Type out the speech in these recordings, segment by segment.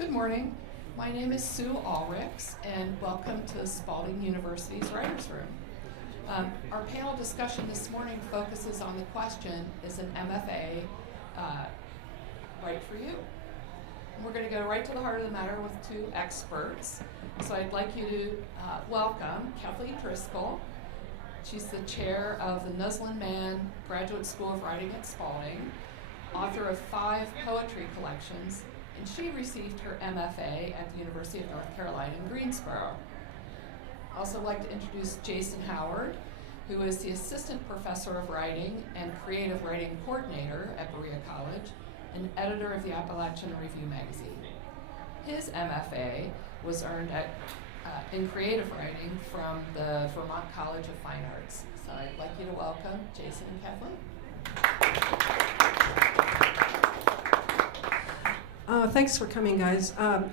Good morning. My name is Sue Ulrichs, and welcome to Spalding University's Writers' Room. Our panel discussion this morning focuses on the question, is an MFA right for you? And we're going to go right to the heart of the matter with two experts. So I'd like you to welcome Kathleen Driskell. She's the chair of the Nuslin Mann Graduate School of Writing at Spalding, author of 5 poetry collections, and she received her MFA at the University of North Carolina in Greensboro. I'd also like to introduce Jason Howard, who is the Assistant Professor of Writing and Creative Writing Coordinator at Berea College and editor of the Appalachian Review magazine. His MFA was earned in creative writing from the Vermont College of Fine Arts. So I'd like you to welcome Jason and Kathleen. Thanks for coming, guys.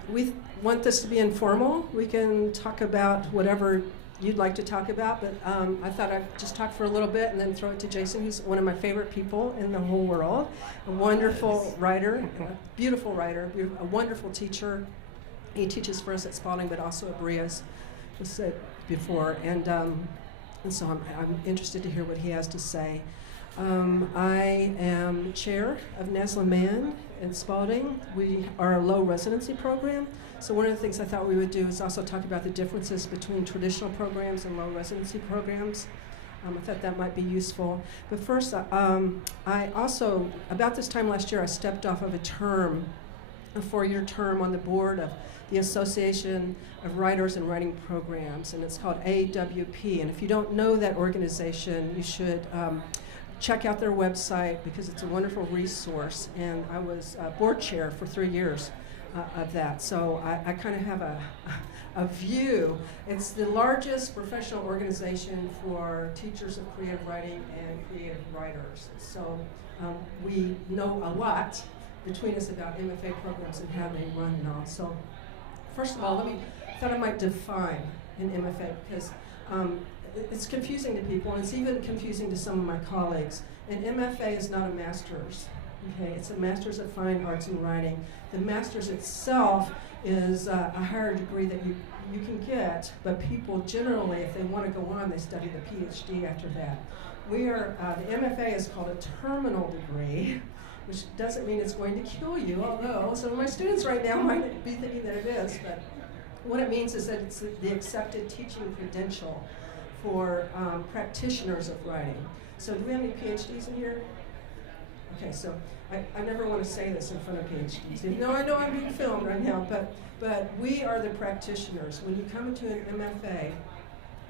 We want this to be informal. We can talk about whatever you'd like to talk about, but I thought I'd just talk for a little bit and then throw it to Jason, who's one of my favorite people in the whole world. A wonderful writer, a beautiful writer, a wonderful teacher. He teaches for us at Spalding, but also at Berea, as was said before. And so I'm interested to hear what he has to say. I am chair of Nuslin Mann at Spalding. We are a low residency program. So one of the things I thought we would do is also talk about the differences between traditional programs and low residency programs. I thought that might be useful. But first, I also, about this time last year, I stepped off of a 4-year term on the board of the Association of Writers and Writing Programs, and it's called AWP. And if you don't know that organization, you should check out their website because it's a wonderful resource. And I was board chair for 3 years of that. So I kind of have a view. It's the largest professional organization for teachers of creative writing and creative writers. So we know a lot between us about MFA programs and how they run and all. So first of all, I thought I might define an MFA because it's confusing to people, and it's even confusing to some of my colleagues. An MFA is not a master's. Okay, it's a Master's of Fine Arts in Writing. The master's itself is a higher degree that you can get, but people generally, if they want to go on, they study the PhD after that. The MFA is called a terminal degree, which doesn't mean it's going to kill you, although some of my students right now might be thinking that it is, but what it means is that it's the accepted teaching credential for practitioners of writing. So do we have any PhDs in here? Okay, so I never want to say this in front of PhDs. Even though I know I'm being filmed right now, but we are the practitioners. When you come into an MFA,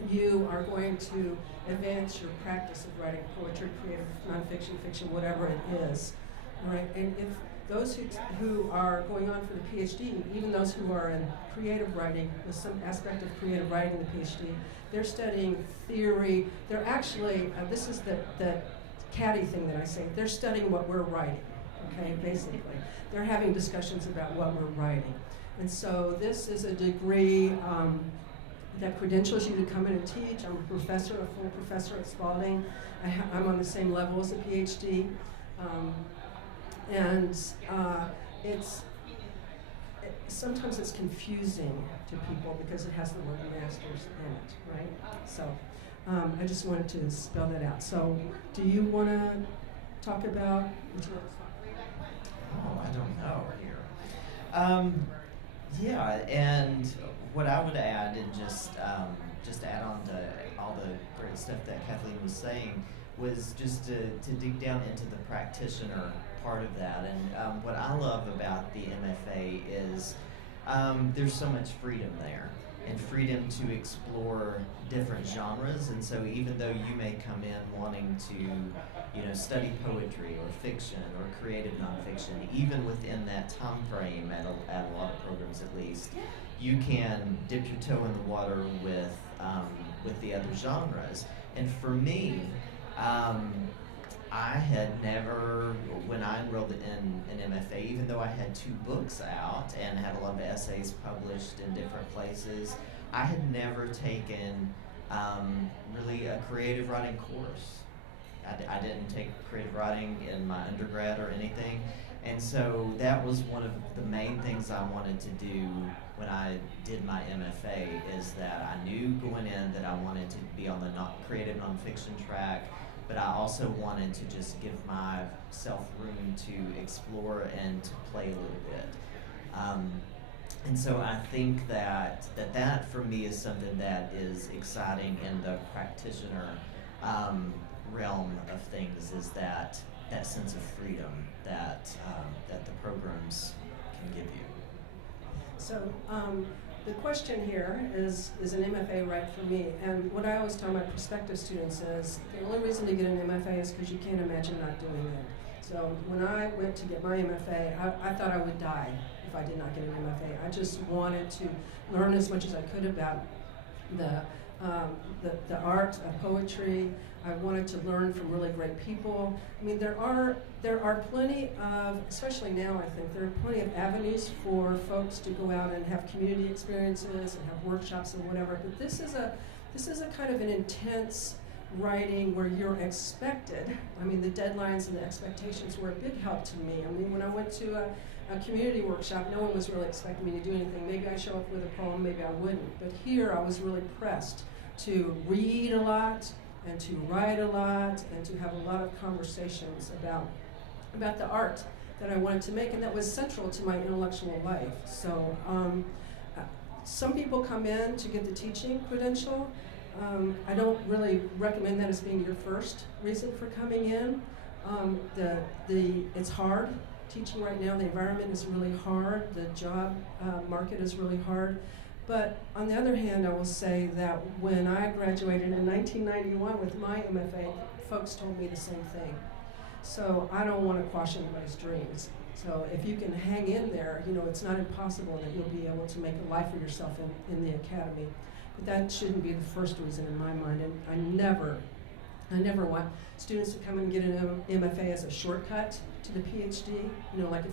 you are going to advance your practice of writing poetry, creative, nonfiction, fiction, whatever it is. All right, and if those who are going on for the PhD, even those who are in creative writing, with some aspect of creative writing in the PhD, they're studying theory. They're actually, this is the catty thing that I say, they're studying what we're writing, okay, basically. They're having discussions about what we're writing. And so this is a degree that credentials you to come in and teach. I'm a professor, a full professor at Spalding. I'm on the same level as a PhD. Sometimes it's confusing to people because it has the word master's in it, right? So I just wanted to spell that out. So do you want to talk about? Oh, I don't know here. Yeah, and what I would add, and just add on to all the great stuff that Kathleen was saying, was just to dig down into the practitioner part of that. And what I love about the MFA is there's so much freedom there, and freedom to explore different genres. And so even though you may come in wanting to, study poetry or fiction or creative nonfiction, even within that time frame at a lot of programs at least, you can dip your toe in the water with the other genres. And for me, I had never, when I enrolled in an MFA, even though I had 2 books out and had a lot of essays published in different places, I had never taken really a creative writing course. I didn't take creative writing in my undergrad or anything, And so that was one of the main things I wanted to do when I did my MFA, is that I knew going in that I wanted to be on the creative nonfiction track, but I also wanted to just give myself room to explore and to play a little bit. And so I think that for me is something that is exciting in the practitioner realm of things, is that sense of freedom that the programs can give you. So the question here is an MFA right for me? And what I always tell my prospective students is the only reason to get an MFA is because you can't imagine not doing it. So when I went to get my MFA, I thought I would die if I did not get an MFA. I just wanted to learn as much as I could about the art of poetry. I wanted to learn from really great people. I mean, there are plenty of, especially now I think, there are plenty of avenues for folks to go out and have community experiences and have workshops and whatever. But this is a kind of an intense writing where you're expected. I mean, the deadlines and the expectations were a big help to me. I mean, when I went to a community workshop, no one was really expecting me to do anything. Maybe I show up with a poem, maybe I wouldn't. But here I was really pressed to read a lot and to write a lot and to have a lot of conversations about the art that I wanted to make, and that was central to my intellectual life. So some people come in to get the teaching credential. I don't really recommend that as being your first reason for coming in. It's hard. Teaching right now, the environment is really hard. The job market is really hard. But on the other hand, I will say that when I graduated in 1991 with my MFA, folks told me the same thing. So I don't want to quash anybody's dreams. So if you can hang in there, you know, it's not impossible that you'll be able to make a life for yourself in the academy. But that shouldn't be the first reason in my mind. And I never want students to come and get an MFA as a shortcut to the PhD. You know, like if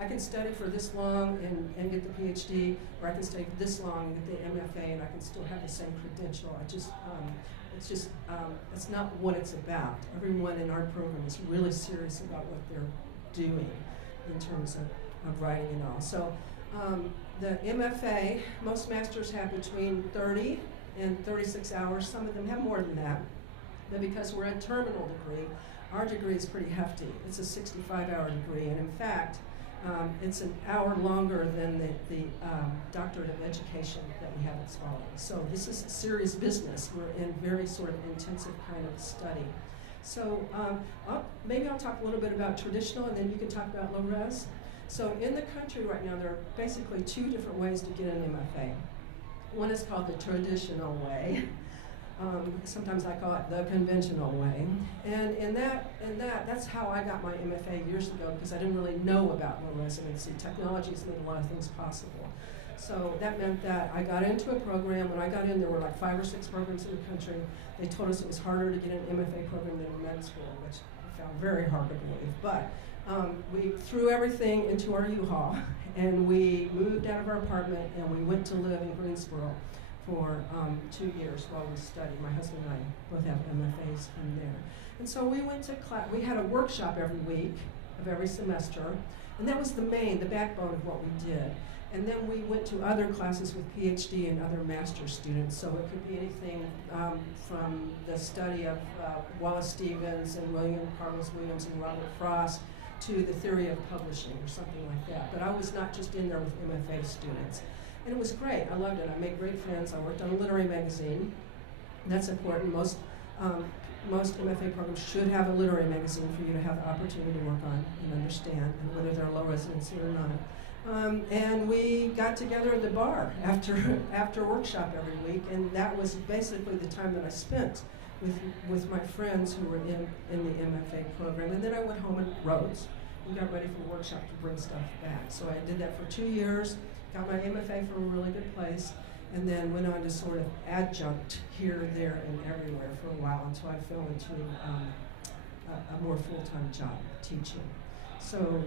I can study for this long and get the PhD, or I can study for this long and get the MFA, and I can still have the same credential. It's not what it's about. Everyone in our program is really serious about what they're doing in terms of writing and all. So the MFA, most masters have between 30 and 36 hours. Some of them have more than that. But because we're a terminal degree, our degree is pretty hefty. It's a 65-hour degree, and in fact, it's an hour longer than the doctorate of education that we have at Spalding. So this is serious business. We're in very sort of intensive kind of study. So maybe I'll talk a little bit about traditional, and then you can talk about low res. So in the country right now, there are basically two different ways to get an MFA. One is called the traditional way. Sometimes I call it the conventional way. And that's how I got my MFA years ago, because I didn't really know about low residency. Technology has made a lot of things possible. So that meant that I got into a program. When I got in, there were like 5 or 6 programs in the country. They told us it was harder to get an MFA program than a med school, which I found very hard to believe. But we threw everything into our U-Haul, and we moved out of our apartment, and we went to live in Greensboro for 2 years while we studied. My husband and I both have MFAs in there. And so we went to class. We had a workshop every week of every semester, and that was the backbone of what we did. And then we went to other classes with PhD and other master's students. So it could be anything from the study of Wallace Stevens and William Carlos Williams and Robert Frost to the theory of publishing or something like that. But I was not just in there with MFA students. And it was great. I loved it. I made great friends. I worked on a literary magazine. And that's important. Most MFA programs should have a literary magazine for you to have the opportunity to work on and understand, and whether they're low residency or not. And we got together at the bar after workshop every week, and that was basically the time that I spent with my friends who were in the MFA program. And then I went home and wrote and got ready for workshop to bring stuff back. So I did that for 2 years, got my MFA from a really good place, and then went on to sort of adjunct here, there, and everywhere for a while until I fell into a more full-time job teaching. So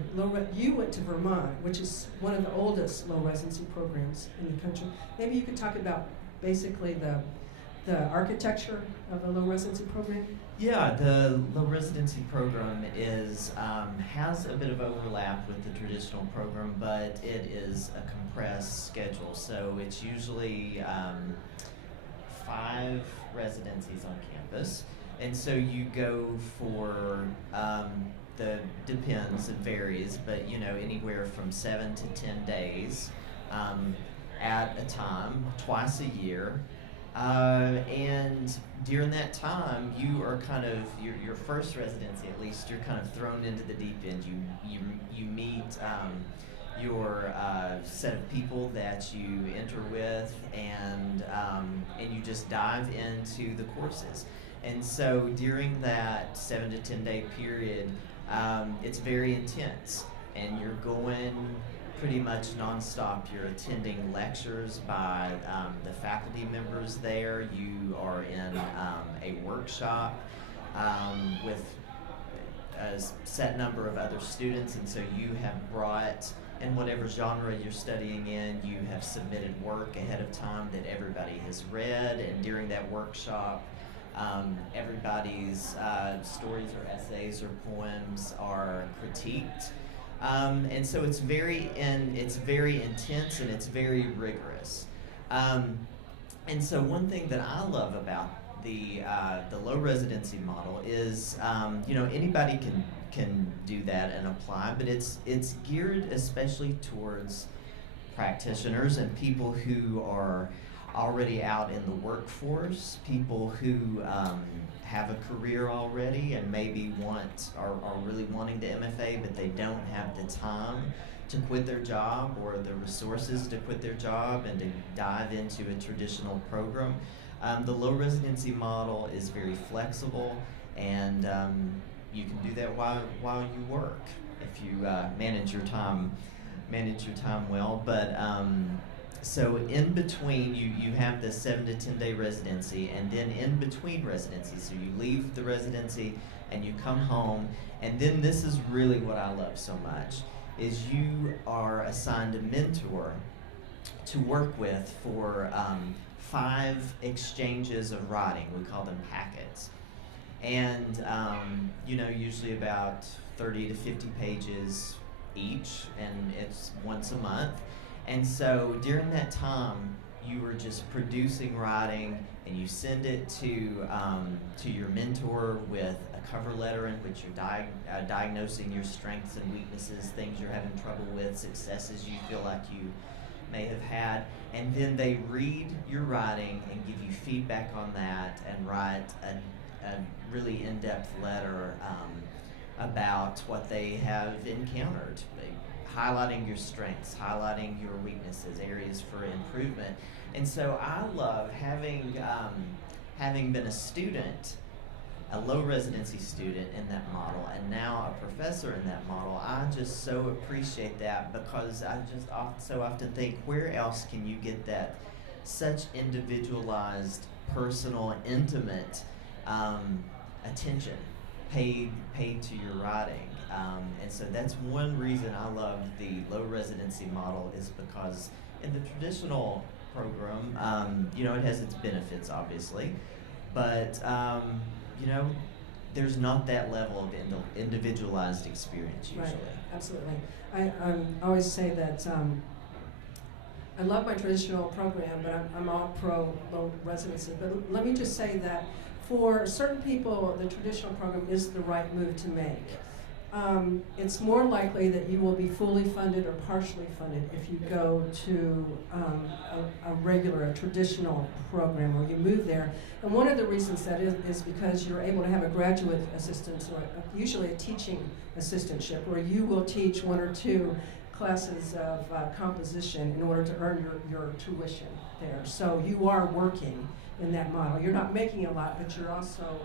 you went to Vermont, which is one of the oldest low residency programs in the country. Maybe you could talk about basically the architecture of a low residency program? Yeah, the low residency program is has a bit of overlap with the traditional program, but it is a compressed schedule. So it's usually 5 residencies on campus, and so you go for depends, it varies, but anywhere from 7 to 10 days at a time, twice a year. And during that time, you are kind of your first residency, at least, you're kind of thrown into the deep end. You meet your set of people that you enter with, and you just dive into the courses. And so during that 7 to 10 day period, it's very intense, and you're going pretty much nonstop. You're attending lectures by the faculty members there. You are in a workshop with a set number of other students, and so you have brought, in whatever genre you're studying in, you have submitted work ahead of time that everybody has read, and during that workshop, everybody's stories or essays or poems are critiqued. And so it's very intense, and it's very rigorous. And so one thing that I love about the low residency model is anybody can do that and apply, but it's geared especially towards practitioners and people who are already out in the workforce, people who have a career already and maybe are really wanting to MFA, but they don't have the time to quit their job or the resources to quit their job and to dive into a traditional program. The low residency model is very flexible, and you can do that while you work if you manage your time well. But so in between, you have this 7 to 10 day residency, and then in between residencies, so you leave the residency and you come home, and then this is really what I love so much, is you are assigned a mentor to work with for 5 exchanges of writing. We call them packets. And usually about 30 to 50 pages each, and it's once a month. And so during that time, you are just producing writing, and you send it to your mentor with a cover letter in which you're diagnosing your strengths and weaknesses, things you're having trouble with, successes you feel like you may have had. And then they read your writing and give you feedback on that, and write a really in-depth letter about what they have encountered, highlighting your strengths, highlighting your weaknesses, areas for improvement. And so I love having been a student, a low residency student in that model, and now a professor in that model. I just so appreciate that, because I just so often think, where else can you get that such individualized, personal, intimate attention paid to your writing. And so that's one reason I love the low residency model, is because in the traditional program, it has its benefits, obviously, but there's not that level of individualized experience usually. Right, absolutely. I always say that I love my traditional program, but I'm all pro low residency. But let me just say that for certain people, the traditional program is the right move to make. It's more likely that you will be fully funded or partially funded if you go to a traditional program, or you move there. And one of the reasons that is because you're able to have a graduate assistant, or usually a teaching assistantship, where you will teach 1 or 2 classes of composition in order to earn your tuition there. So you are working in that model. You're not making a lot, but you're also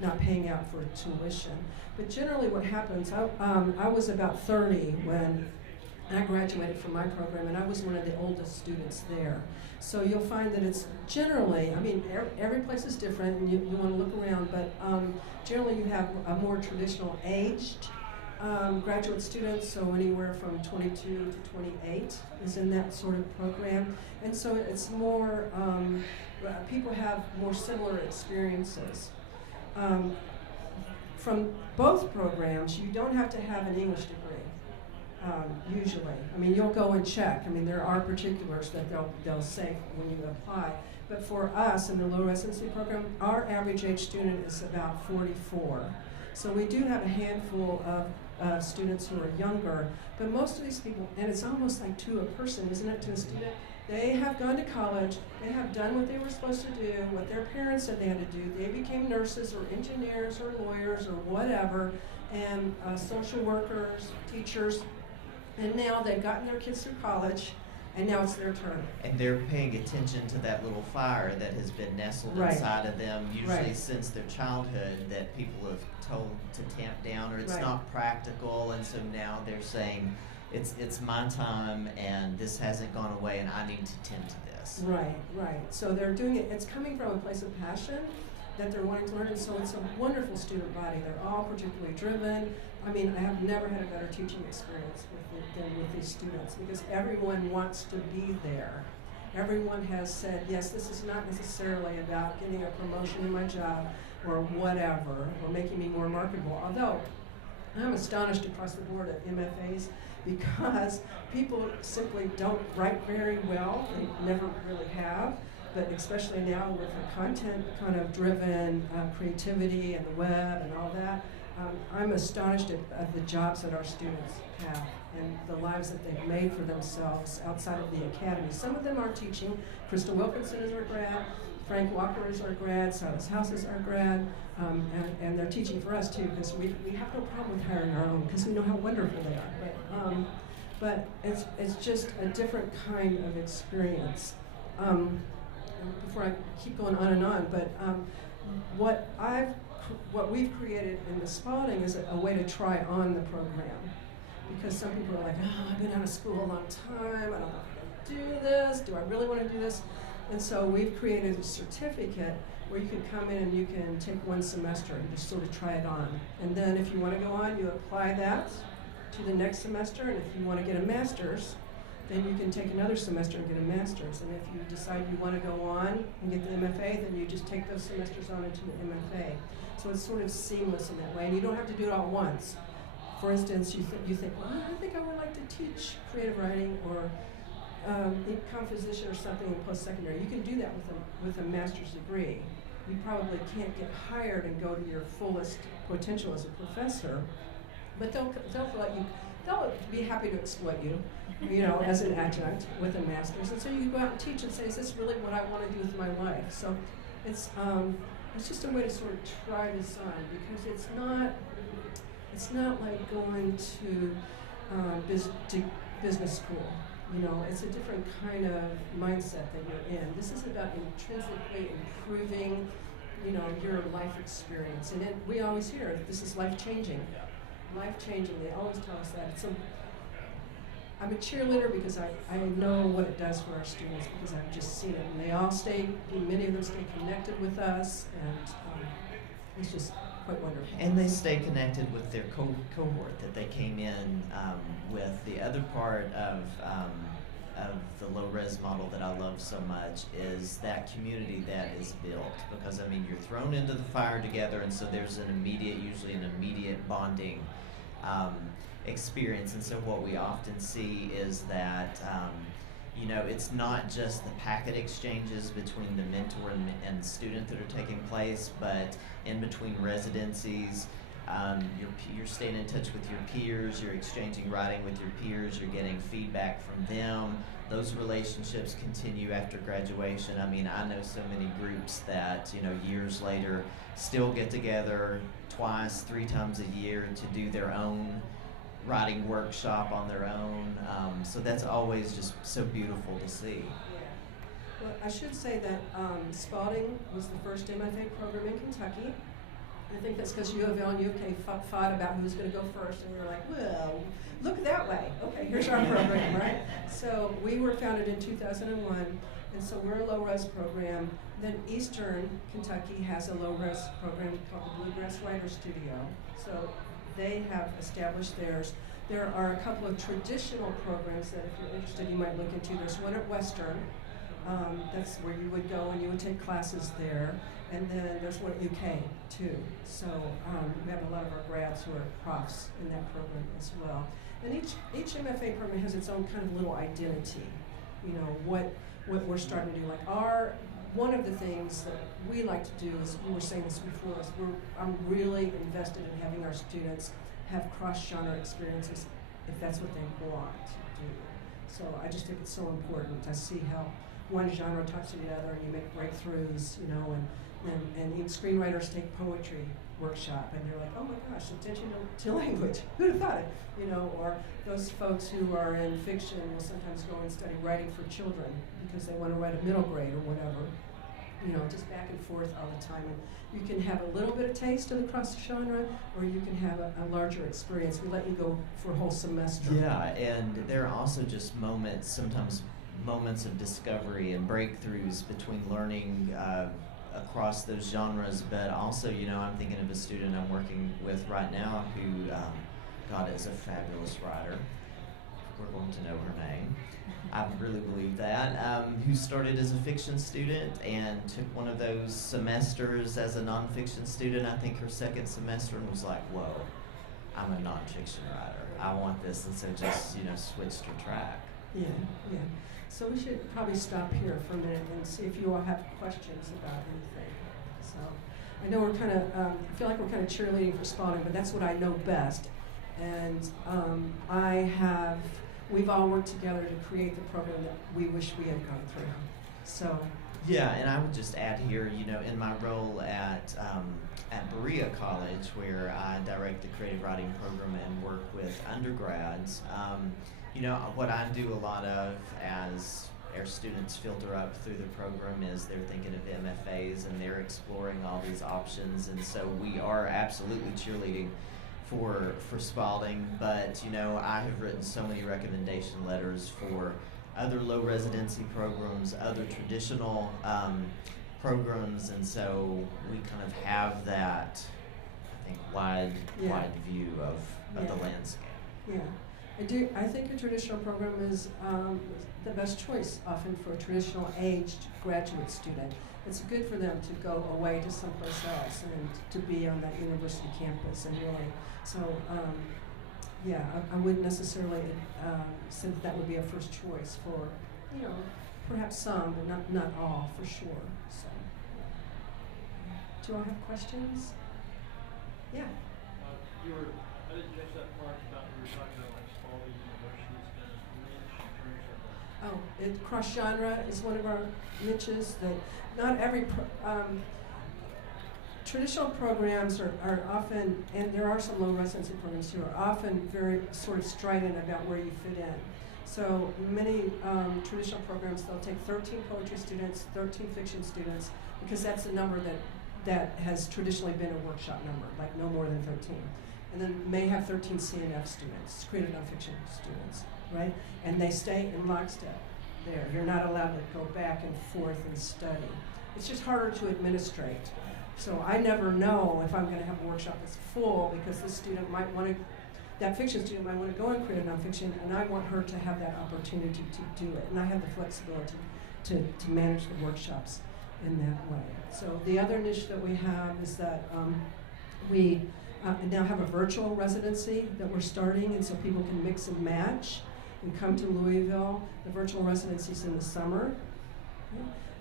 not paying out for tuition. But generally what happens, I was about 30 when I graduated from my program, and I was one of the oldest students there. So you'll find that it's generally, every place is different, and you want to look around, but generally you have a more traditional aged graduate students, so anywhere from 22 to 28 is in that sort of program. And so it's more, people have more similar experiences. From both programs, you don't have to have an English degree, usually. I mean, you'll go and check. I mean, there are particulars that they'll say when you apply. But for us in the low residency program, our average age student is about 44. So we do have a handful of students who are younger, but most of these people, and it's almost like to a person, isn't it, to a student? They have gone to college, they have done what they were supposed to do, what their parents said they had to do. They became nurses or engineers or lawyers or whatever, and social workers, teachers, and now they've gotten their kids through college, and now it's their turn. And they're paying attention to that little fire that has been nestled inside of them, usually since their childhood, that people have told to tamp down, or it's not practical, and so now they're saying, it's my time, and this hasn't gone away, and I need to tend to this. Right. So they're doing it, it's coming from a place of passion that they're wanting to learn, and so it's a wonderful student body. They're all particularly driven. I mean, I have never had a better teaching experience than with these students, because everyone wants to be there. Everyone has said, yes, this is not necessarily about getting a promotion in my job or whatever, or making me more marketable, although I'm astonished across the board at MFAs because people simply don't write very well. They never really have, but especially now with the content kind of driven creativity and the web and all that, I'm astonished at the jobs that our students have and the lives that they've made for themselves outside of the academy. Some of them are teaching. Krista Wilkinson is our grad. Frank Walker is our grad. Silas House is our grad. And they're teaching for us too, because we have no problem with hiring our own, because we know how wonderful they are. But it's just a different kind of experience. Before I keep going on and on, but what we've created in the Spalding is a way to try on the program, because some people are like, oh, I've been out of school a long time, I don't know if I can do this, do I really want to do this? And so we've created a certificate where you can come in and you can take one semester and just sort of try it on. And then if you want to go on, you apply that to the next semester, and if you want to get a master's, then you can take another semester and get a master's. And if you decide you want to go on and get the MFA, then you just take those semesters on into the MFA. So it's sort of seamless in that way, and you don't have to do it all at once. For instance, you think, well, I think I would like to teach creative writing or composition or something in post-secondary. You can do that with a master's degree. You probably can't get hired and go to your fullest potential as a professor, but they'll be happy to exploit you, as an adjunct with a master's. And so you can go out and teach and say, is this really what I want to do with my life? So it's just a way to sort of try this on, because it's not like going to business school. It's a different kind of mindset that you're in. This is about intrinsically improving, your life experience. And we always hear, this is life-changing. Life-changing, they always tell us that. So I'm a cheerleader because I know what it does for our students, because I've just seen it. And they all many of them stay connected with us, and it's just quite wonderful. And they stay connected with their cohort that they came in with. The other part of the low-res model that I love so much is that community that is built, because you're thrown into the fire together, and so there's usually an immediate bonding experience. And so what we often see is that it's not just the packet exchanges between the mentor and student that are taking place, but in between residencies, you're staying in touch with your peers, you're exchanging writing with your peers, you're getting feedback from them. Those relationships continue after graduation. I know so many groups that, years later still get together twice, 3 times a year to do their own writing workshop on their own. So that's always just so beautiful to see. Yeah. Well, I should say that Spalding was the first MFA program in Kentucky. I think that's because U of L and U of K fought about who was going to go first, and we were like, well, look that way. Okay, here's our program, right? So we were founded in 2001, and so we're a low-res program. Then Eastern Kentucky has a low-res program called the Bluegrass Writer Studio. So they have established theirs. There are a couple of traditional programs that if you're interested you might look into. There's one at Western. That's where you would go and you would take classes there. And then there's one at UK too. So we have a lot of our grads who are profs in that program as well. And each MFA program has its own kind of little identity. You know, what we're starting to do. Like one of the things that we like to do is, we were saying this before, is I'm really invested in having our students have cross-genre experiences if that's what they want to do. So I just think it's so important to see how one genre talks to the other and you make breakthroughs, you know, and even screenwriters take poetry workshop and they're like, oh my gosh, attention to language, who'd have thought it, you know, or those folks who are in fiction will sometimes go and study writing for children because they want to write a middle grade or whatever, you know, just back and forth all the time. And you can have a little bit of taste of the cross-genre, or you can have a larger experience. We let you go for a whole semester. Yeah, and there are also just moments, sometimes moments of discovery and breakthroughs between learning across those genres, but also, you know, I'm thinking of a student I'm working with right now who, God, is a fabulous writer. We're going to know her name. I really believe that. Who started as a fiction student and took one of those semesters as a nonfiction student, I think her second semester, and was like, whoa, I'm a nonfiction writer. I want this, and so just, you know, switched her track. Yeah, yeah. So we should probably stop here for a minute and see if you all have questions about anything. So I know we're kind of, I feel like we're kind of cheerleading for Spalding, but that's what I know best. And we've all worked together to create the program that we wish we had gone through. So. Yeah, and I would just add here, you know, in my role at Berea College, where I direct the creative writing program and work with undergrads, you know, what I do a lot of as our students filter up through the program is they're thinking of MFAs and they're exploring all these options, and so we are absolutely cheerleading for Spalding, but you know, I have written so many recommendation letters for other low residency programs, other traditional programs, and so we kind of have that, I think, wide view of the landscape. Yeah. I think a traditional program is the best choice often for a traditional aged graduate student. It's good for them to go away to someplace else and to be on that university campus and really. So, yeah, I wouldn't necessarily say that would be a first choice for, you know, perhaps some, but not all for sure. So, do you all have questions? Yeah. I didn't catch that part about you were talking about like Spalding University's kind of niche in terms of. Oh, cross-genre is one of our niches. That not every traditional programs are often, and there are some low residency programs too, are often very sort of strident about where you fit in. So many traditional programs, they'll take 13 poetry students, 13 fiction students, because that's the number that has traditionally been a workshop number, like no more than 13. And then may have 13 CNF students, creative nonfiction students, right? And they stay in lockstep there. You're not allowed to go back and forth and study. It's just harder to administrate. So I never know if I'm going to have a workshop that's full because this student might want to, that fiction student might want to go in creative nonfiction, and I want her to have that opportunity to do it. And I have the flexibility to manage the workshops in that way. So the other niche that we have is that we now have a virtual residency that we're starting, and so people can mix and match and come to Louisville. The virtual residency's in the summer.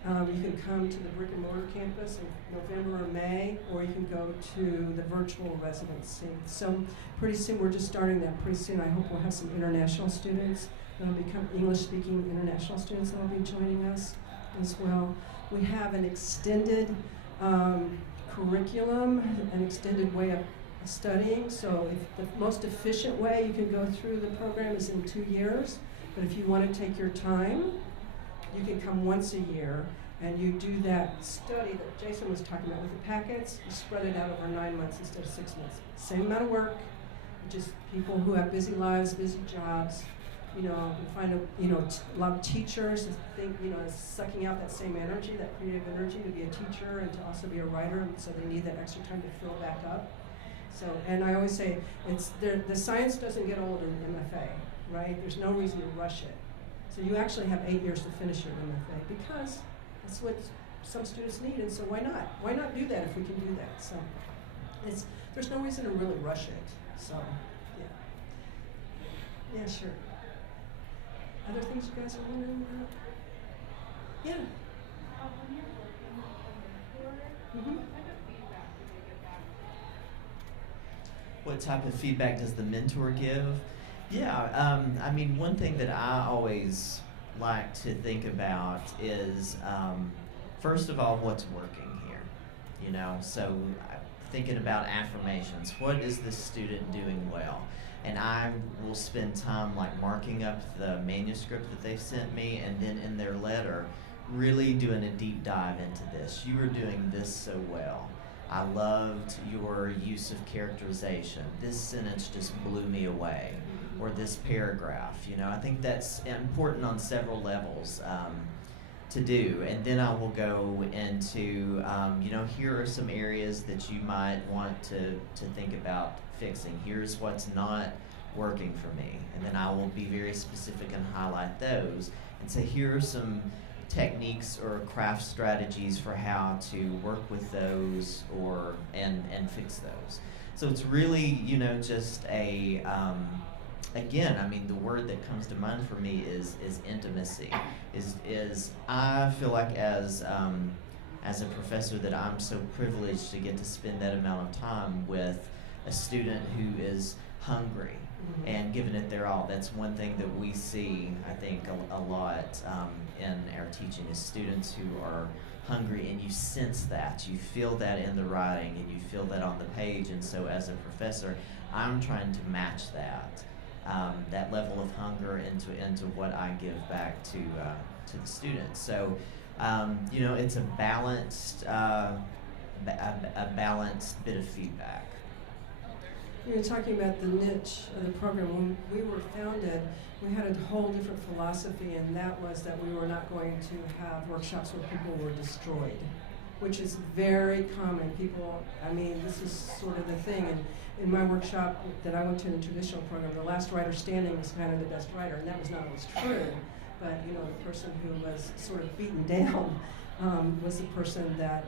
You can come to the brick and mortar campus in November or May, or you can go to the virtual residency. So pretty soon, we're just starting that. Pretty soon, I hope we'll have some international students that'll become English-speaking international students that'll be joining us as well. We have an extended curriculum, an extended way of studying. So if the most efficient way you can go through the program is in 2 years, but if you want to take your time, you can come once a year and you do that study that Jason was talking about with the packets. You spread it out over 9 months instead of 6 months. Same amount of work, just people who have busy lives, busy jobs. You know, we find a lot of teachers think, sucking out that same energy, that creative energy to be a teacher and to also be a writer, and so they need that extra time to fill back up. So, and I always say, the science doesn't get old in MFA, right? There's no reason to rush it. So you actually have 8 years to finish your MFA because that's what some students need, and so why not? Why not do that if we can do that? So there's no reason to really rush it. So, yeah. Yeah, sure. Other things you guys are wondering about? Yeah. When you're working with a mentor, Mm-hmm. what type of feedback do they get back? What type of feedback does the mentor give? Yeah, I mean, one thing that I always like to think about is, first of all, what's working here? You know, so thinking about affirmations. What is this student doing well? And I will spend time like marking up the manuscript that they've sent me, and then in their letter, really doing a deep dive into this. You were doing this so well. I loved your use of characterization. This sentence just blew me away. Or this paragraph, you know, I think that's important on several levels to do. And then I will go into, you know, here are some areas that you might want to think about fixing. Here's what's not working for me. And then I will be very specific and highlight those and say, here are some techniques or craft strategies for how to work with those and fix those. So it's really, you know, just a, again, I mean, the word that comes to mind for me is intimacy. Is I feel like as a professor that I'm so privileged to get to spend that amount of time with a student who is hungry and giving it their all. That's one thing that we see, I think, a lot in our teaching is students who are hungry, and you sense that, you feel that in the writing, and you feel that on the page. And so as a professor, I'm trying to match that. That level of hunger into what I give back to the students. So, you know, it's a balanced bit of feedback. You're talking about the niche of the program. When we were founded, we had a whole different philosophy, and that was that we were not going to have workshops where people were destroyed, which is very common. People, I mean, this is sort of the thing. And in my workshop that I went to in the traditional program, the last writer standing was kind of the best writer, and that was not always true. But, you know, the person who was sort of beaten down was the person that,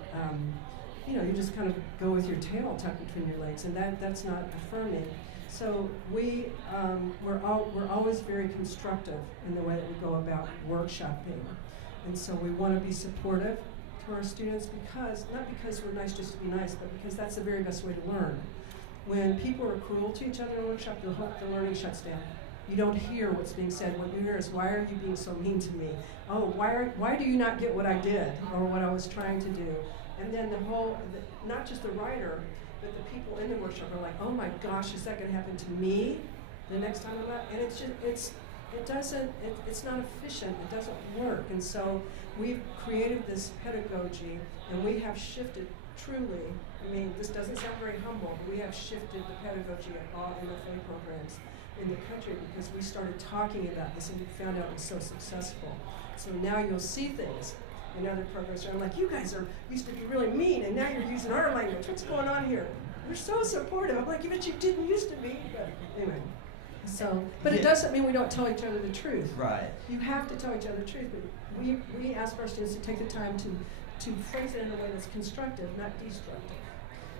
you know, you just kind of go with your tail tucked between your legs, and that's not affirming. So we're always very constructive in the way that we go about workshopping. And so we want to be supportive to our students not because we're nice just to be nice, but because that's the very best way to learn. When people are cruel to each other in a workshop, the learning shuts down. You don't hear what's being said. What you hear is, why are you being so mean to me? Oh, why do you not get what I did or what I was trying to do? And then not just the writer, but the people in the workshop are like, oh my gosh, is that going to happen to me the next time I'm out? And it's not efficient. It doesn't work. And so we've created this pedagogy, and we have shifted truly. I mean, this doesn't sound very humble, but we have shifted the pedagogy of all MFA programs in the country because we started talking about this and we found out it was so successful. So now you'll see things in other programs where I'm like, you guys used to be really mean, and now you're using our language. What's going on here? You're so supportive. I'm like, but you didn't used to be. But anyway. So, but it doesn't mean we don't tell each other the truth. Right. You have to tell each other the truth, but we ask our students to take the time to phrase it in a way that's constructive, not destructive.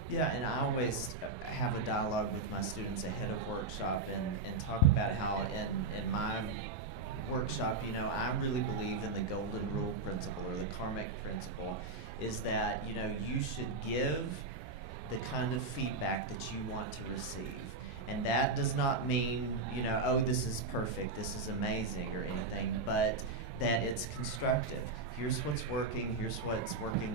Yeah, and I always have a dialogue with my students ahead of workshop and talk about how in my workshop, you know, I really believe in the golden rule principle or the karmic principle is that, you know, you should give the kind of feedback that you want to receive. And that does not mean, you know, oh, this is perfect, this is amazing or anything, but that it's constructive. Here's what's working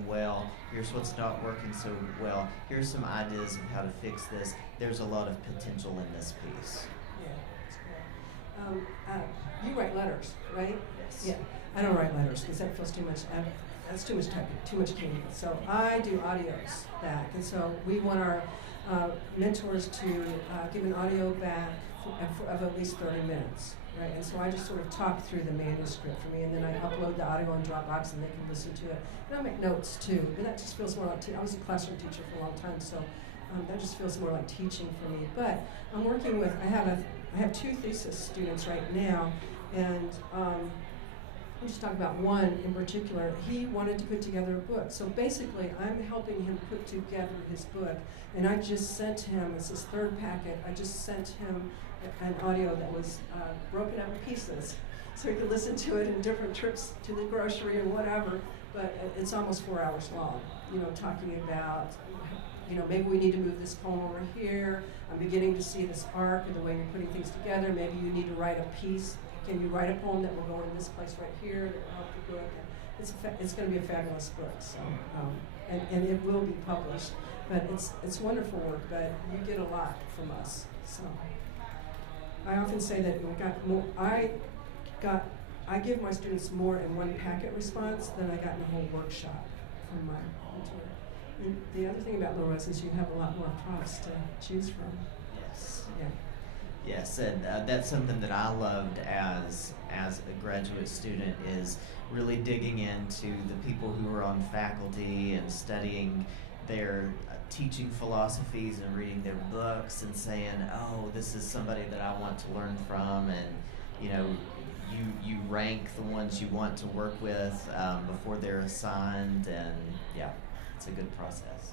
well, here's what's not working so well, here's some ideas of how to fix this. There's a lot of potential in this piece. Yeah, that's cool. You write letters, right? Yes. Yeah, I don't write letters because that feels too much, that's too much typing, too much chemicals. So I do audios back, and so we want our mentors to give an audio back of at least 30 minutes. Right, and so I just sort of talk through the manuscript for me, and then I upload the audio on Dropbox, and they can listen to it. And I make notes too, and that just feels more like I was a classroom teacher for a long time, so That just feels more like teaching for me. But I'm working with, I have 2 thesis students right now, and I'll just talk about one in particular. He wanted to put together a book. So basically, I'm helping him put together his book, and I just sent him, it's his 3rd packet, I just sent him an audio that was broken up in pieces, so he could listen to it in different trips to the grocery or whatever, but it's almost 4 hours long, you know, talking about, you know, maybe we need to move this poem over here, I'm beginning to see this arc and the way you're putting things together, maybe you need to write a piece, can you write a poem that will go in this place right here that will help the book? It's going to be a fabulous book, so, and it will be published, but it's wonderful work, but you get a lot from us, so. I often say that I give my students more in one packet response than I got in a whole workshop from my mentor. And the other thing about Loras is you have a lot more profs to choose from. Yes. Yeah. Yes, and that's something that I loved as a graduate student, is really digging into the people who are on faculty and studying their teaching philosophies and reading their books and saying, oh, this is somebody that I want to learn from, and you know, you rank the ones you want to work with before they're assigned, and yeah, it's a good process.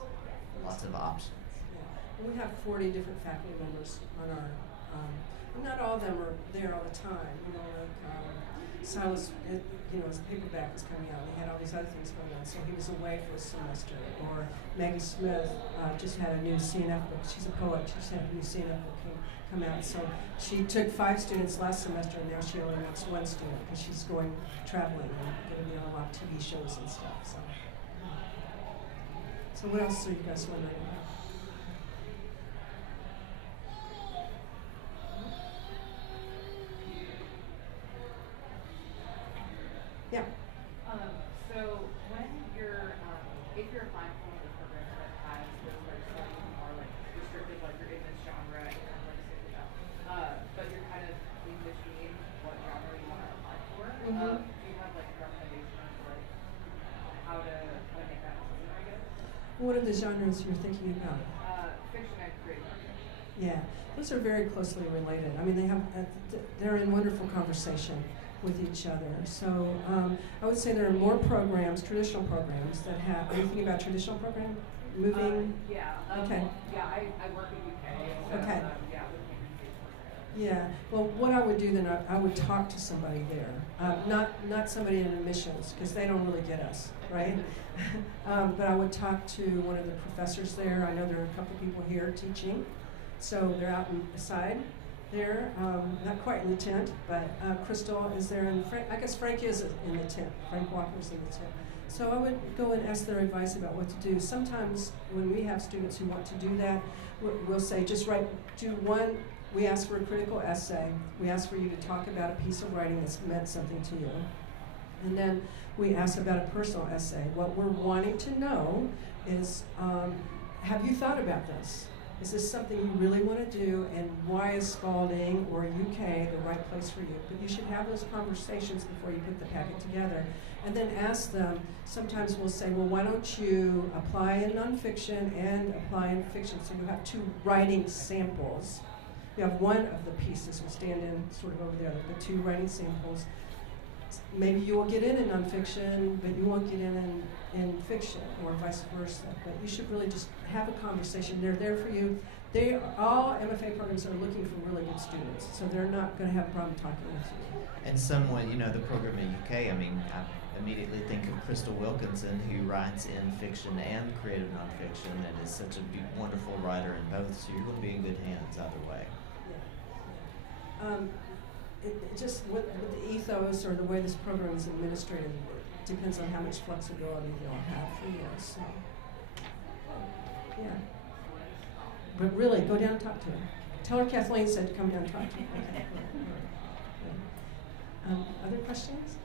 Lots of options. Yeah. And we have 40 different faculty members on our. Not all of them are there all the time. You know, like Silas, you know, his paperback was coming out. He had all these other things going on, so he was away for a semester. Or Maggie Smith just had a new CNF book. She's a poet. She just had a new CNF book come out. So she took 5 students last semester, and now she only wants 1 student because she's going traveling and going to be on a lot of TV shows and stuff. So what else are you guys wondering about? Yeah. So when you're, if you're applying for one of the programs that has those like studying more like restricted, like you're in this genre and you're like sitting up, but you're kind of in between what genre you want to apply for, do you have like a recommendation of like how to make that decision, I guess? What are the genres you're thinking about? Fiction and creative writing. Yeah, those are very closely related. I mean, they're in wonderful conversation with each other. So I would say there are more programs, traditional programs, that have, are you thinking about traditional program? Moving? Yeah. Okay. Yeah, I work in UK. So, Okay. yeah, looking at Yeah, well, what I would do then, I would talk to somebody there. Not somebody in admissions, because they don't really get us, right? But I would talk to one of the professors there. I know there are a couple people here teaching, so they're out in the side there, not quite in the tent, but Crystal is there, and I guess Frank is in the tent. Frank Walker's in the tent. So I would go and ask their advice about what to do. Sometimes when we have students who want to do that, we'll say just do one. We ask for a critical essay. We ask for you to talk about a piece of writing that's meant something to you. And then we ask about a personal essay. What we're wanting to know is, have you thought about this? Is this something you really want to do, and why is Spalding or UK the right place for you? But you should have those conversations before you put the packet together. And then ask them, sometimes we'll say, well, why don't you apply in nonfiction and apply in fiction? So you have 2 writing samples. You have one of the pieces will stand in sort of over there, the 2 writing samples. Maybe you will get in nonfiction, but you won't get in fiction, or vice versa. But you should really just have a conversation. They're there for you. All MFA programs are looking for really good students, so they're not going to have a problem talking with you. And someone, you know, the program in UK, I mean, I immediately think of Crystal Wilkinson, who writes in fiction and creative nonfiction, and is such a wonderful writer in both, so you're going to be in good hands either way. Yeah. It just, with the ethos or the way this program is administrated, it depends on how much flexibility they'll have for you. So, yeah. But really, go down and talk to her. Tell her Kathleen said to come down and talk to her. Okay. Yeah. Other questions?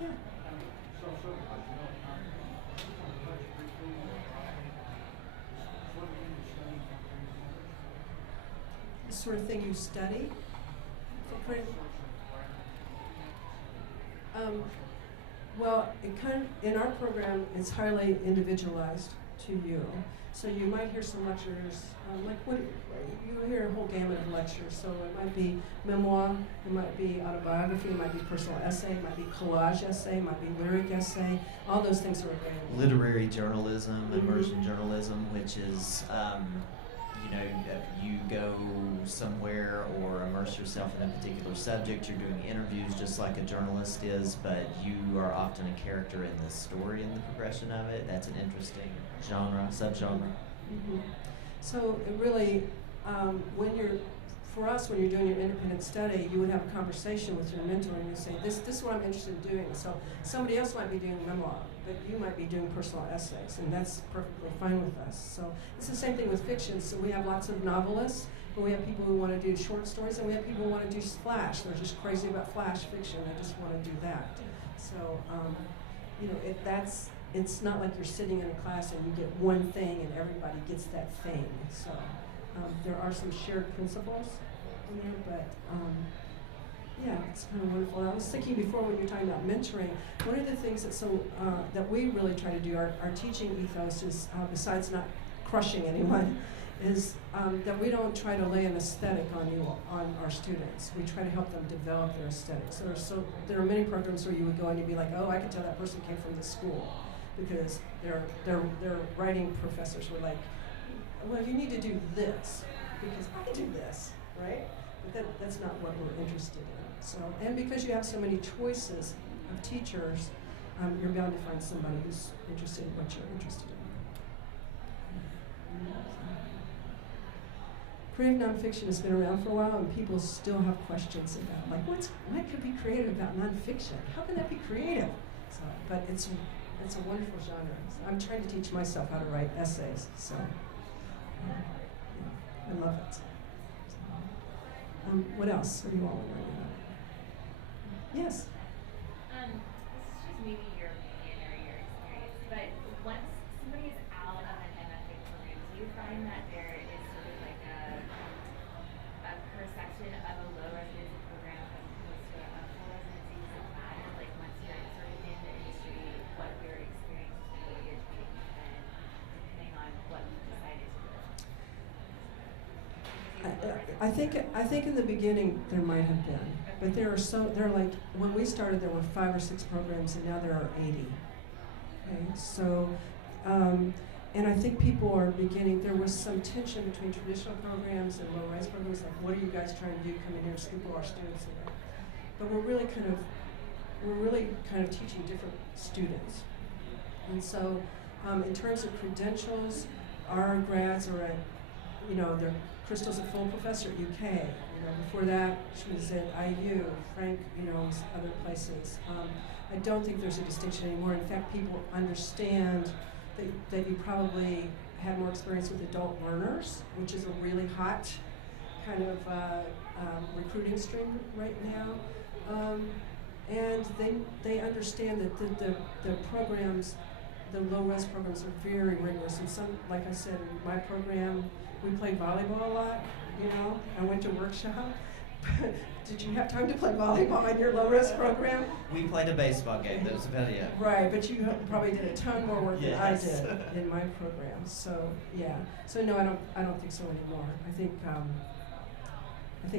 Yeah. The sort of thing you study? Well, it in our program, it's highly individualized to you. So you might hear some lectures, like what you hear a whole gamut of lectures. So it might be memoir, it might be autobiography, it might be personal essay, it might be collage essay, it might be lyric essay. All those things are available. Literary journalism, immersion journalism, which is, you go somewhere or immerse yourself in a particular subject. You're doing interviews just like a journalist is, but you are often a character in the story and the progression of it. That's an interesting subgenre. So it really, when you're doing your independent study, you would have a conversation with your mentor and you say, this is what I'm interested in doing. So somebody else might be doing memoir, but you might be doing personal essays, and that's perfectly fine with us. So it's the same thing with fiction. So we have lots of novelists, but we have people who want to do short stories, and we have people who want to do flash. They're just crazy about flash fiction. They just want to do that. So, it's not like you're sitting in a class and you get one thing and everybody gets that thing. So there are some shared principles in there, but it's kind of wonderful. I was thinking before when you were talking about mentoring, one of the things that we really try to do, our teaching ethos is, besides not crushing anyone, is that we don't try to lay an aesthetic on our students. We try to help them develop their aesthetic. So there are many programs where you would go and you'd be like, oh, I can tell that person came from this school, because their writing professors were like, well, you need to do this because I do this, right? But that's not what we're interested in. So, and because you have so many choices of teachers, you're bound to find somebody who's interested in what you're interested in. Creative nonfiction has been around for a while, and people still have questions about, like, what could be creative about nonfiction? How can that be creative? So, but it's a wonderful genre. So I'm trying to teach myself how to write essays, so I love it. What else are you all writing about? Yes? This is just maybe your opinion or your experience, but once somebody is out of an MFA program, do you find that there is sort of like a perception of a low residency program as opposed to a full residency? Does it matter, like once you're sort of in the industry, what your experience is and what your training has been, depending on what you decided to do? I think in the beginning there might have been, but there are like, when we started there were 5 or 6 programs and now there are 80. Okay, so, and I think people are beginning, there was some tension between traditional programs and low-rise programs, like what are you guys trying to do, come in here and scoop all our students in. But we're really kind of teaching different students. And so in terms of credentials, our grads are at, they're Crystal's a full professor at UK. Before that, she was at IU. Frank, was other places. I don't think there's a distinction anymore. In fact, people understand that you probably had more experience with adult learners, which is a really hot kind of recruiting stream right now. And they understand that the programs, the low-res programs, are very rigorous. And some, like I said, in my program, we played volleyball a lot, I went to workshop. Did you have time to play volleyball in your low-res program? We played a baseball game, that was about it. Right, but you probably did a ton more work than I Yes. did in my program. So, yeah. So no, I don't think so anymore. I think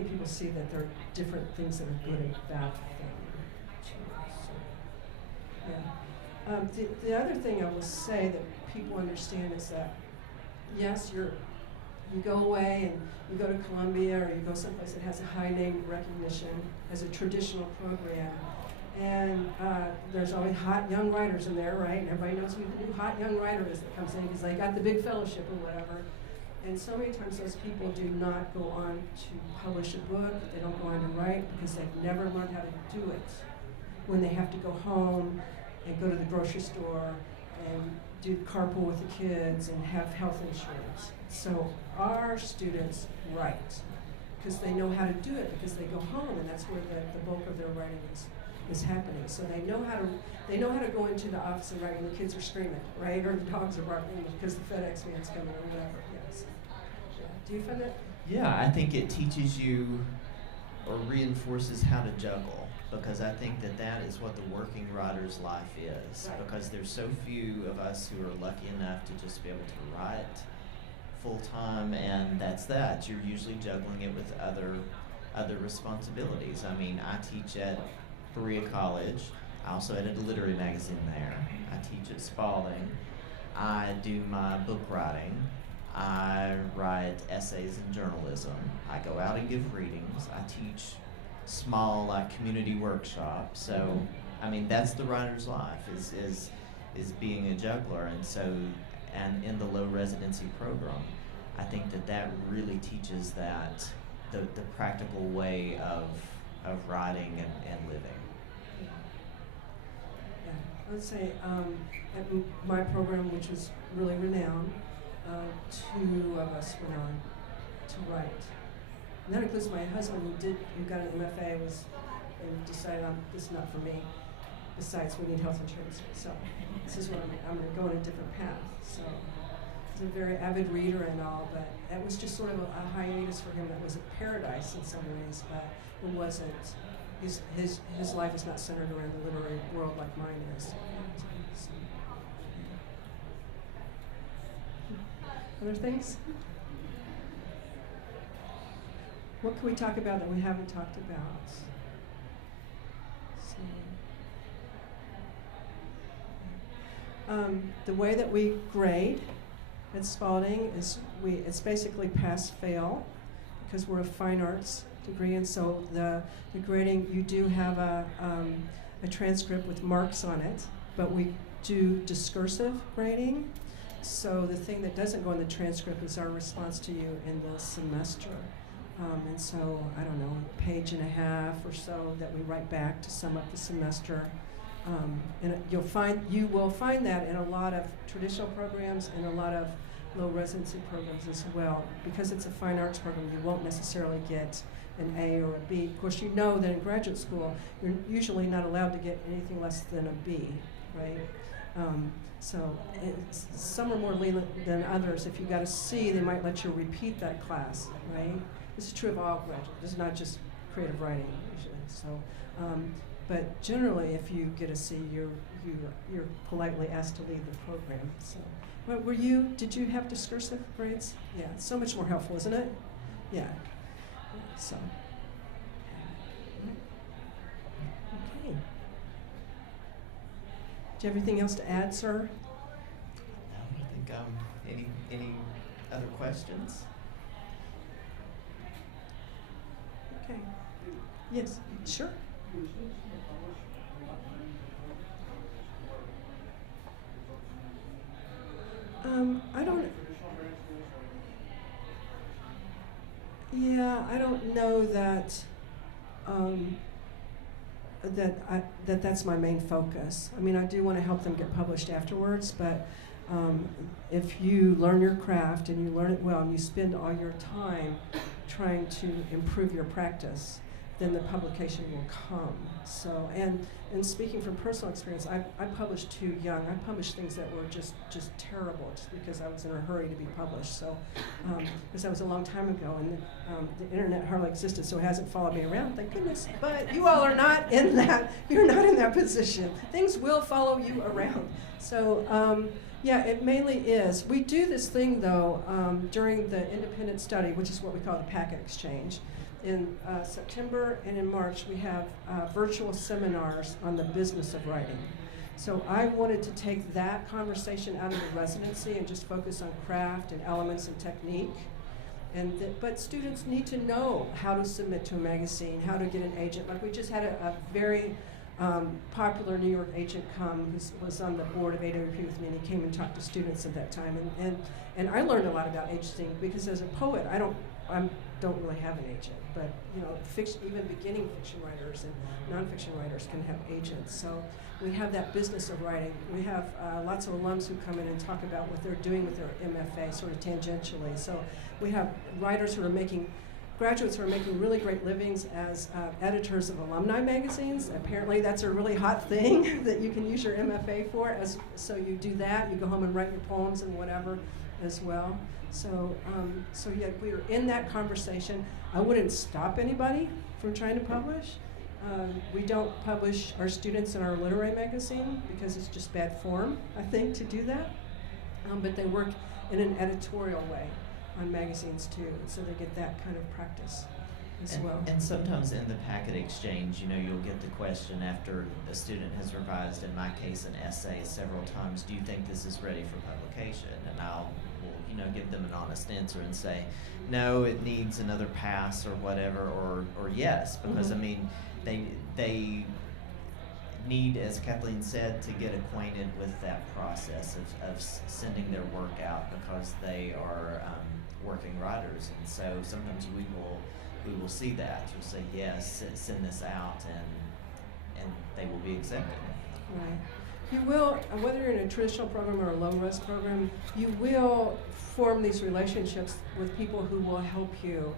people see that there are different things that are good and bad for them. So, yeah. The other thing I will say that people understand is that, yes, you go away and you go to Columbia or you go someplace that has a high name recognition as a traditional program, and there's always hot young writers in there, right? And everybody knows who the new hot young writer is that comes in because they got the big fellowship or whatever. And so many times those people do not go on to publish a book, they don't go on to write because they've never learned how to do it. When they have to go home and go to the grocery store and do carpool with the kids and have health insurance. So our students write because they know how to do it because they go home and that's where the bulk of their writing is happening. So they know how to go into the office and write when the kids are screaming, right? Or the dogs are barking because the FedEx man's coming or whatever. Yes. Yeah. Do you find that? Yeah, I think it teaches you or reinforces how to juggle. because I think that that is what the working writer's life is. Right. Because there's so few of us who are lucky enough to just be able to write full time, and that's that. You're usually juggling it with other responsibilities. I mean, I teach at Berea College. I also edit a literary magazine there. I teach at Spalding. I do my book writing. I write essays in journalism. I go out and give readings. I teach small community workshops. So I mean, that's the writer's life, is being a juggler. And so, and in the low residency program, I think that really teaches that the practical way of writing and living. Yeah. I would say at my program, which was really renowned, 2 of us went on to write. And that includes my husband, who got an MFA, and decided this is not for me. Besides, we need health insurance, so this is what I'm going to go in a different path. So he's a very avid reader and all, but that was just sort of a hiatus for him. That was a paradise in some ways, but it wasn't. His life is not centered around the literary world like mine is. So, other things? What can we talk about that we haven't talked about? The way that we grade at Spalding is it's basically pass-fail, because we're a fine arts degree, and so the grading, you do have a transcript with marks on it, but we do discursive grading. So the thing that doesn't go in the transcript is our response to you in the semester. And so, I don't know, a page and a half or so that we write back to sum up the semester. And you will find that in a lot of traditional programs and a lot of low residency programs as well. Because it's a fine arts program, you won't necessarily get an A or a B. Of course, you know that in graduate school, you're usually not allowed to get anything less than a B, right? So some are more lenient than others. If you got a C, they might let you repeat that class, right? This is true of all graduates. It's not just creative writing usually. So, but generally, if you get a C, you're politely asked to leave the program. So, well, did you have discursive grades? Yeah, it's so much more helpful, isn't it? Yeah. So. Okay. Do you have anything else to add, sir? No, I think any other questions? Okay. Yes. Sure. I don't. Yeah, I don't know that. That's my main focus. I mean, I do want to help them get published afterwards, but if you learn your craft and you learn it well and you spend all your time trying to improve your practice, then the publication will come. So, and speaking from personal experience, I published too young. I published things that were just terrible, just because I was in a hurry to be published. So, because that was a long time ago, and the internet hardly existed, so it hasn't followed me around, thank goodness. But you all are not in that. You're not in that position. Things will follow you around. So. Yeah, it mainly is. We do this thing, though, during the independent study, which is what we call the packet exchange. In September and in March, we have virtual seminars on the business of writing. So I wanted to take that conversation out of the residency and just focus on craft and elements and technique. But students need to know how to submit to a magazine, how to get an agent. Like, we just had a very popular New York agent come, who was on the board of AWP with me, and he came and talked to students at that time. And I learned a lot about agenting, because as a poet, I don't really have an agent. But even beginning fiction writers and nonfiction writers can have agents. So we have that business of writing. We have lots of alums who come in and talk about what they're doing with their MFA, sort of tangentially. So we have writers who are graduates who are making really great livings as editors of alumni magazines. Apparently that's a really hot thing that you can use your MFA for. So you do that, you go home and write your poems and whatever as well. So yeah, we are in that conversation. I wouldn't stop anybody from trying to publish, We don't publish our students in our literary magazine because it's just bad form, I think, to do that. But they work in an editorial way on magazines too, so they get that kind of practice as well. And sometimes in the packet exchange, you'll get the question after a student has revised, in my case, an essay several times, do you think this is ready for publication? And I'll give them an honest answer and say, no, it needs another pass or whatever, or yes, because they need, as Kathleen said, to get acquainted with that process of sending their work out, because they are working writers, and so sometimes we will see that. We'll say, yes, send this out, and they will be accepted. Right. You will, whether you're in a traditional program or a low-res program, you will form these relationships with people who will help you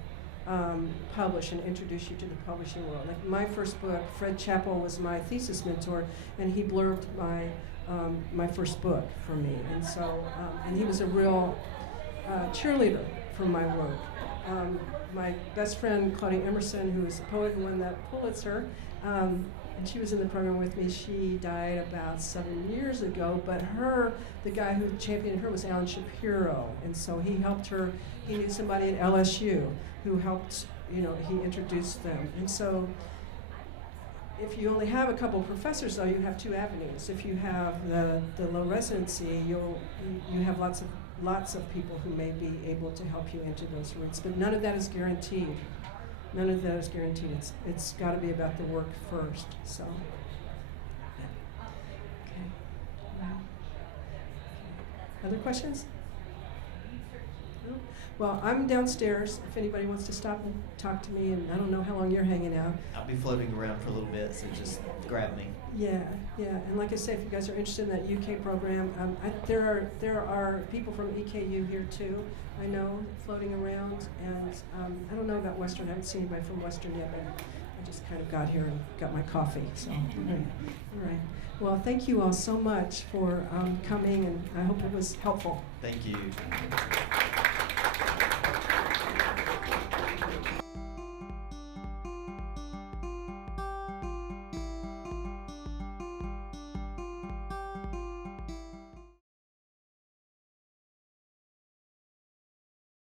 publish and introduce you to the publishing world. Like my first book, Fred Chappell was my thesis mentor, and he blurbed my first book for me. And so, and he was a real cheerleader for my work. My best friend, Claudia Emerson, who is a poet who won that Pulitzer, and she was in the program with me. She died about 7 years ago, but the guy who championed her was Alan Shapiro, and so he helped her. He knew somebody at LSU who helped, he introduced them. And so if you only have a couple of professors, though, you have two avenues. If you have the low residency, you have lots of people who may be able to help you into those routes, but none of that is guaranteed. None of that is guaranteed. It's got to be about the work first. So, okay. Other questions? No? Well, I'm downstairs. If anybody wants to stop and talk to me, and I don't know how long you're hanging out. I'll be floating around for a little bit, so just grab me. Yeah. And like I say, if you guys are interested in that UK program, there are people from EKU here too. I know, floating around, and I don't know about Western. I haven't seen anybody from Western yet, but I just kind of got here and got my coffee. So, all right. Well, thank you all so much for coming, and I hope it was helpful. Thank you.